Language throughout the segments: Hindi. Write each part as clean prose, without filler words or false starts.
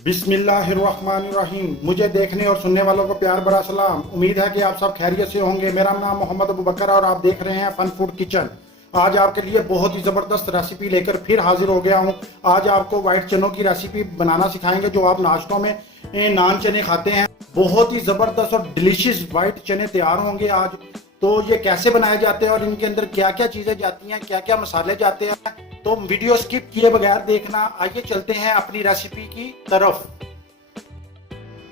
बिस्मिल्लाहिर्रहमानिर्रहीम। मुझे देखने और सुनने वालों को प्यार भरा सलाम। उम्मीद है कि आप सब खैरियत से होंगे। मेरा नाम मोहम्मद अबू बकर और आप देख रहे हैं फन फूड किचन। आज आपके लिए बहुत ही ज़बरदस्त रेसिपी लेकर फिर हाजिर हो गया हूं। आज आपको वाइट चनों की रेसिपी बनाना सिखाएंगे जो आप नाश्तों में नान चने खाते हैं। बहुत ही ज़बरदस्त और डिलीशियस वाइट चने तैयार होंगे आज। तो ये कैसे बनाए जाते हैं और इनके अंदर क्या क्या चीज़ें जाती हैं, क्या क्या मसाले जाते हैं, तो वीडियो स्किप किए बगैर देखना। आइए चलते हैं अपनी रेसिपी की तरफ।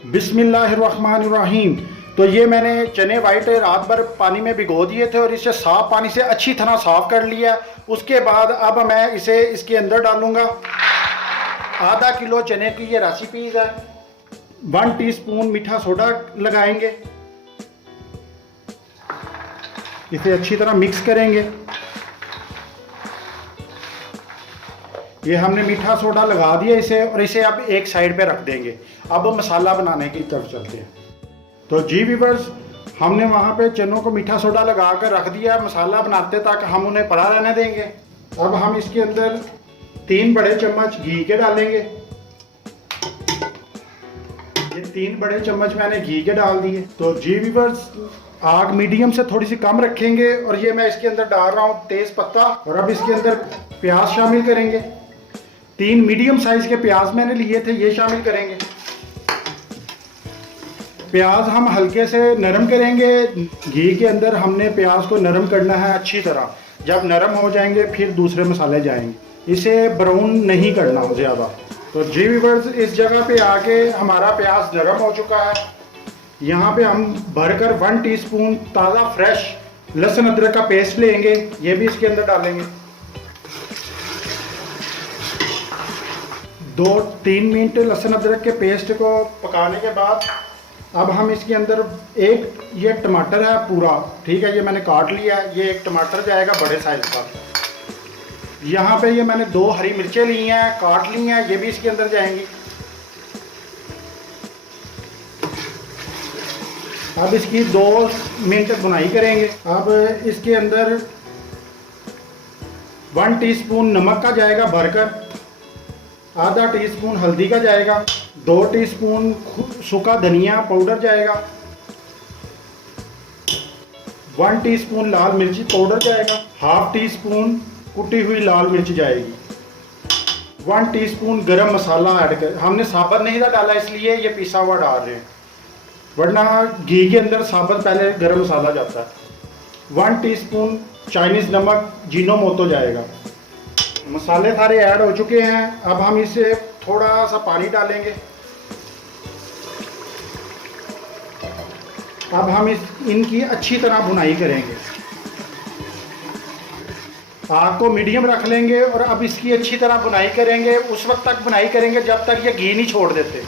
बिस्मिल्लाहिर्रहमानिर्रहीम। तो ये मैंने चने वाइट रात भर पानी में भिगो दिए थे और इसे साफ पानी से अच्छी तरह साफ कर लिया। उसके बाद अब मैं इसे इसके अंदर डालूंगा। आधा किलो चने की ये रेसिपी है। 1 टीस्पून मीठा सोडा लगाएंगे। इसे अच्छी तरह मिक्स करेंगे। ये हमने मीठा सोडा लगा दिया इसे और इसे अब एक साइड पे रख देंगे। अब मसाला बनाने की तरफ चलते हैं। तो जी व्यूअर्स, हमने वहाँ पे चनों को मीठा सोडा लगा कर रख दिया मसाला बनाते तक हम उन्हें पड़ा रहने देंगे। अब हम इसके अंदर 3 बड़े चम्मच घी के डालेंगे। ये 3 बड़े चम्मच मैंने घी के डाल दिए। तो जी व्यूअर्स, आग मीडियम से थोड़ी सी कम रखेंगे और ये मैं इसके अंदर डाल रहा हूँ तेज पत्ता। और अब इसके अंदर प्याज शामिल करेंगे। 3 मीडियम साइज के प्याज मैंने लिए थे, ये शामिल करेंगे। प्याज हम हल्के से नरम करेंगे। घी के अंदर हमने प्याज को नरम करना है अच्छी तरह। जब नरम हो जाएंगे फिर दूसरे मसाले जाएंगे। इसे ब्राउन नहीं करना हो ज़्यादा। तो जी व्यूअर्स, इस जगह पे आके हमारा प्याज नरम हो चुका है। यहाँ पे हम भरकर 1 टीस्पून ताज़ा फ्रेश लहसुन अदरक का पेस्ट लेंगे, ये भी इसके अंदर डालेंगे। 2-3 मिनट लहसुन अदरक के पेस्ट को पकाने के बाद अब हम इसके अंदर ये टमाटर है पूरा, ठीक है, ये मैंने काट लिया है। ये एक टमाटर जाएगा बड़े साइज का। यहाँ पे ये मैंने 2 हरी मिर्चें ली हैं, काट ली हैं, ये भी इसके अंदर जाएंगी। अब इसकी 2 मिनट बुनाई करेंगे। अब इसके अंदर 1 टीस्पून नमक का जाएगा भरकर, आधा टीस्पून हल्दी का जाएगा, 2 टीस्पून सूखा धनिया पाउडर जाएगा, 1 टीस्पून लाल मिर्ची पाउडर जाएगा, हाफ टीस्पून कुटी हुई लाल मिर्च जाएगी, 1 टीस्पून गरम मसाला ऐड कर। हमने साबुत नहीं था डाला इसलिए ये पिसा हुआ डाल रहे हैं, वरना घी के अंदर साबुत पहले गरम मसाला जाता है। 1 टीस्पून चाइनीज़ नमक जीनोमोतो जाएगा। मसाले सारे ऐड हो चुके हैं। अब हम इसे थोड़ा सा पानी डालेंगे। अब हम इनकी अच्छी तरह भुनाई करेंगे। आग को मीडियम रख लेंगे और अब इसकी अच्छी तरह भुनाई करेंगे। उस वक्त तक भुनाई करेंगे जब तक ये घी नहीं छोड़ देते।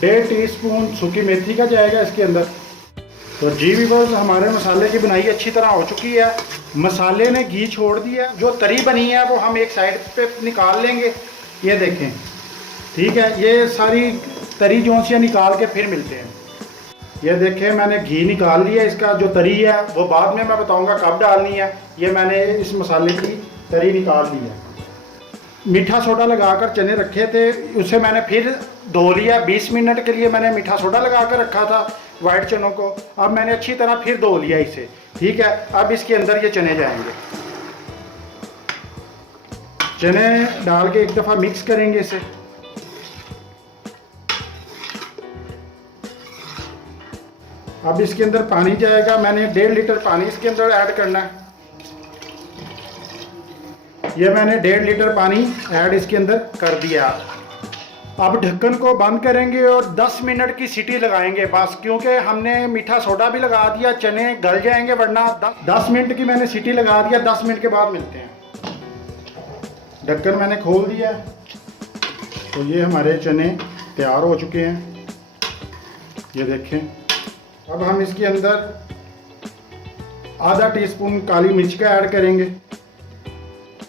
1.5 टीस्पून सूखी मेथी का जाएगा इसके अंदर। तो जी व्यूअर्स, हमारे मसाले की बुनाई अच्छी तरह हो चुकी है। मसाले ने घी छोड़ दिया। जो तरी बनी है वो हम एक साइड पे निकाल लेंगे। ये देखें, ठीक है, ये सारी तरी जो सी निकाल के फिर मिलते हैं। ये देखें, मैंने घी निकाल लिया। इसका जो तरी है वो बाद में मैं बताऊंगा कब डालनी है। ये मैंने इस मसाले की तरी निकाल ली है। मीठा सोडा लगाकर चने रखे थे, उसे मैंने फिर धो लिया। 20 मिनट के लिए मैंने मीठा सोडा लगा कर रखा था वाइट चनों को। अब मैंने अच्छी तरह फिर धो लिया इसे, ठीक है। अब इसके अंदर ये चने जाएंगे। चने डाल के एक दफ़ा मिक्स करेंगे इसे। अब इसके अंदर पानी जाएगा। मैंने 1.5 लीटर पानी इसके अंदर ऐड करना है। ये मैंने 1.5 लीटर पानी ऐड इसके अंदर कर दिया। अब ढक्कन को बंद करेंगे और 10 मिनट की सीटी लगाएंगे बस, क्योंकि हमने मीठा सोडा भी लगा दिया, चने गल जाएंगे वरना। 10 मिनट की मैंने सीटी लगा दिया। 10 मिनट के बाद मिलते हैं। ढक्कन मैंने खोल दिया। तो ये हमारे चने तैयार हो चुके हैं, ये देखें। अब हम इसके अंदर आधा टीस्पून काली मिर्च का ऐड करेंगे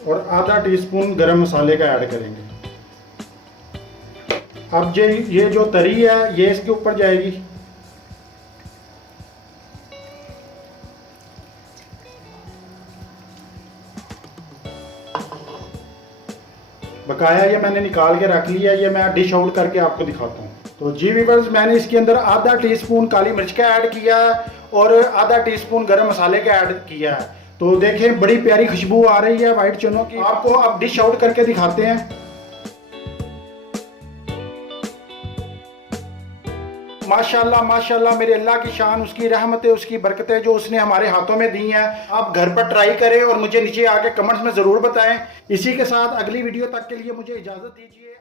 और आधा टीस्पून गरम मसाले का ऐड करेंगे। अब ये जो तरी है ये इसके ऊपर जाएगी। बकाया ये मैंने निकाल के रख लिया, ये मैं डिश आउट करके आपको दिखाता हूँ। तो जी व्यूअर्स, मैंने इसके अंदर आधा टीस्पून काली मिर्च का ऐड किया और आधा टीस्पून गरम मसाले का ऐड किया है। तो देखें बड़ी प्यारी खुशबू आ रही है वाइट चनों की। आपको अब डिश आउट करके दिखाते हैं। माशाल्लाह माशाल्लाह, मेरे अल्लाह की शान, उसकी रहमतें, उसकी बरकतें जो उसने हमारे हाथों में दी हैं। आप घर पर ट्राई करें और मुझे नीचे आके कमेंट्स में ज़रूर बताएं। इसी के साथ अगली वीडियो तक के लिए मुझे इजाज़त दीजिए।